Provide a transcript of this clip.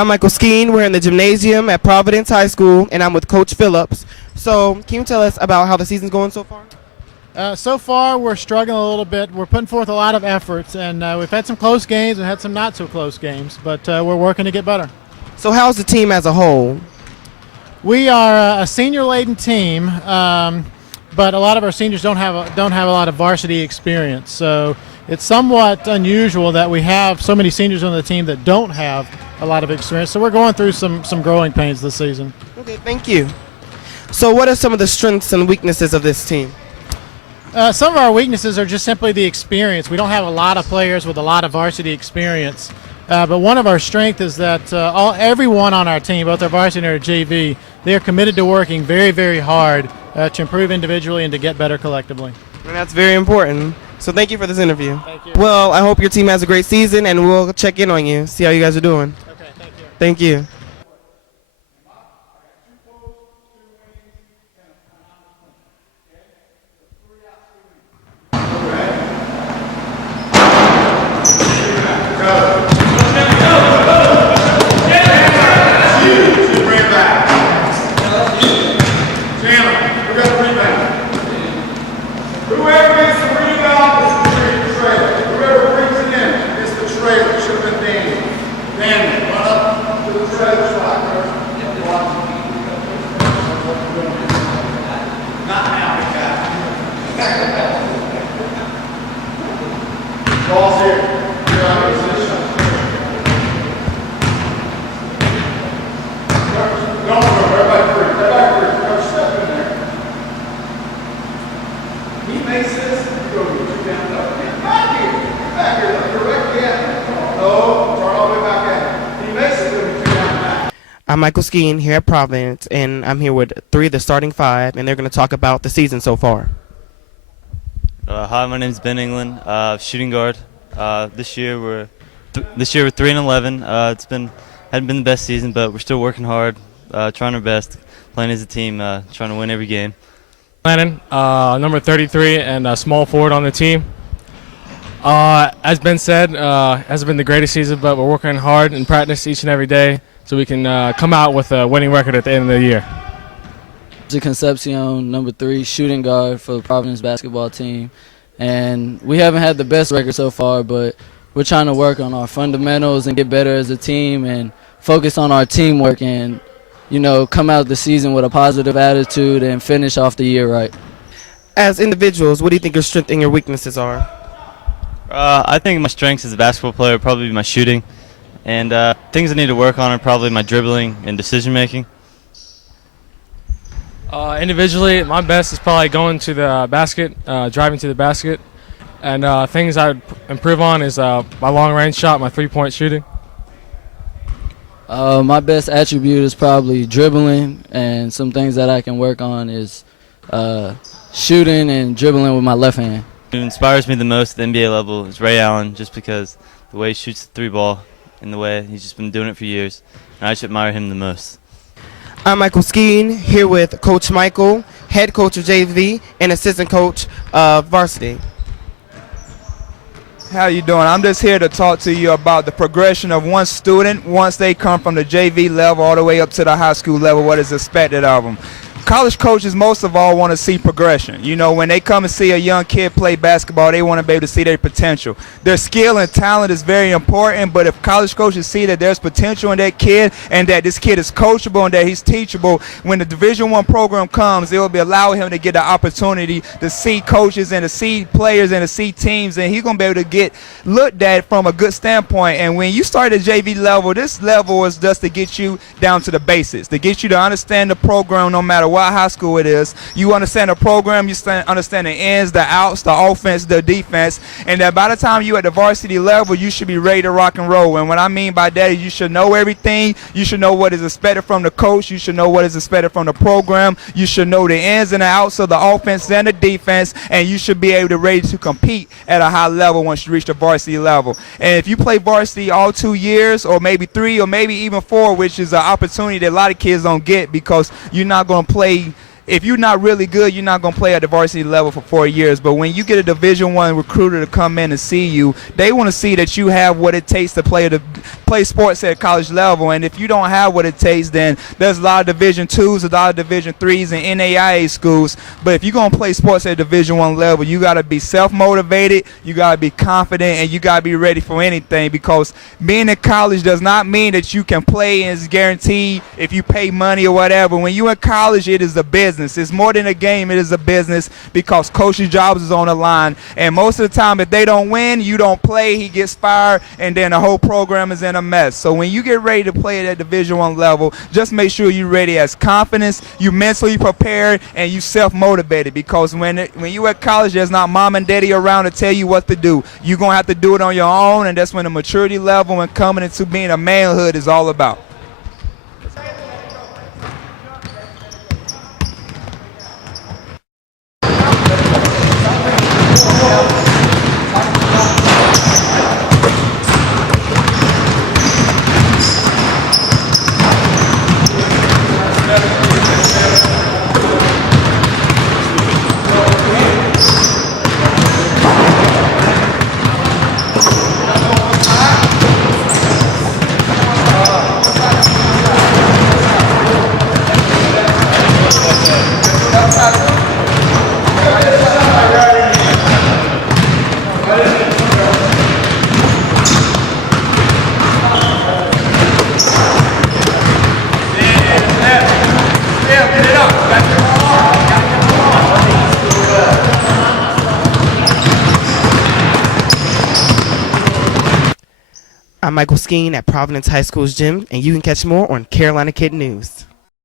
I'm Michael Skeen. We're in the gymnasium at Providence High School, and I'm with Coach Phillips. So, can you tell us about how the season's going so far? So far, we're struggling a little bit. We're putting forth a lot of efforts, and we've had some close games and had some not so close games, but we're working to get better. So, how's the team as a whole? We are a senior-laden team, but a lot of our seniors don't have a lot of varsity experience. So it's somewhat unusual that we have so many seniors on the team that don't have a lot of experience. So we're going through some growing pains this season. Okay, thank you. So, what are some of the strengths and weaknesses of this team? Some of our weaknesses are just simply the experience. We don't have a lot of players with a lot of varsity experience. But one of our strengths is that everyone on our team, both our varsity and our JV, they are committed to working very, very hard to improve individually and to get better collectively. And that's very important. So thank you for this interview. Thank you. Well, I hope your team has a great season, and we'll check in on you, see how you guys are doing. Okay, thank you. Thank you. Whoever gets the rebound is the trailer. Whoever brings it in is the trailer. It should have been Daniel. Daniel, run up to the trailer spot. Not now, big guy. Ball's here. You're out of position. Don't go. Everybody free. Everybody free. Coach, step in there. He makes this, you go get down. No, get back here. Get back here. Look directly at him. No, turn all the way back at him. He makes it, go get down back. I'm Michael Skeen here at Providence, and I'm here with 3 of the starting 5, and they're going to talk about the season so far. Hi, my name's Ben England, shooting guard. This year we're 3-11. Hadn't been the best season, but we're still working hard, trying our best, playing as a team, trying to win every game. Lannon, number 33 and a small forward on the team. As Ben said, hasn't been the greatest season, but we're working hard in practice each and every day so we can come out with a winning record at the end of the year. Concepcion, number 3, shooting guard for the Providence basketball team. And we haven't had the best record so far, but we're trying to work on our fundamentals and get better as a team and focus on our teamwork and, come out the season with a positive attitude and finish off the year right. As individuals, what do you think your strengths and your weaknesses are? I think my strengths as a basketball player would probably be my shooting, and things I need to work on are probably my dribbling and decision making. Individually, my best is probably going to the basket, driving to the basket. And things I'd improve on is my long-range shot, my three-point shooting. My best attribute is probably dribbling, and some things that I can work on is shooting and dribbling with my left hand. Who inspires me the most at the NBA level is Ray Allen, just because the way he shoots the 3-ball and the way he's just been doing it for years, and I just admire him the most. I'm Michael Skeen, here with Coach Michael, head coach of JV, and assistant coach of varsity. How you doing? I'm just here to talk to you about the progression of one student once they come from the JV level all the way up to the high school level, what is expected of them. College coaches most of all want to see progression. When they come and see a young kid play basketball, they want to be able to see their potential. Their skill and talent is very important, but if college coaches see that there's potential in that kid and that this kid is coachable and that he's teachable, when the Division I program comes, it will be allowing him to get the opportunity to see coaches and to see players and to see teams, and he's going to be able to get looked at from a good standpoint. And when you start at JV level, this level is just to get you down to the basics, to get you to understand the program no matter what high school it is. You understand the program, you understand the ins, the outs, the offense, the defense, and that by the time you at the varsity level, you should be ready to rock and roll. And what I mean by that is you should know everything. You should know what is expected from the coach. You should know what is expected from the program. You should know the ins and the outs of the offense and the defense, and you should be able to ready to compete at a high level once you reach the varsity level. And if you play varsity all 2 years, or maybe 3, or maybe even 4, which is an opportunity that a lot of kids don't get because you're not going to play if you're not really good, you're not going to play at the varsity level for 4 years. But when you get a Division I recruiter to come in and see you, they want to see that you have what it takes to play sports at college level. And if you don't have what it takes, then there's a lot of Division IIs, a lot of Division IIIs, and NAIA schools. But if you're going to play sports at Division I level, you got to be self-motivated, you got to be confident, and you got to be ready for anything, because being in college does not mean that you can play and it's guaranteed if you pay money or whatever. When you're in college, it is a business. It's more than a game, it is a business, because coach's jobs is on the line. And most of the time, if they don't win, you don't play, he gets fired, and then the whole program is in a mess. So when you get ready to play at that Division I level, just make sure you're ready as confidence, you mentally prepared, and you self-motivated, because when you at college, there's not mom and daddy around to tell you what to do. You're going to have to do it on your own, and that's when the maturity level and coming into being a manhood is all about. I'm Michael Skeen at Providence High School's gym, and you can catch more on Carolina Kid News.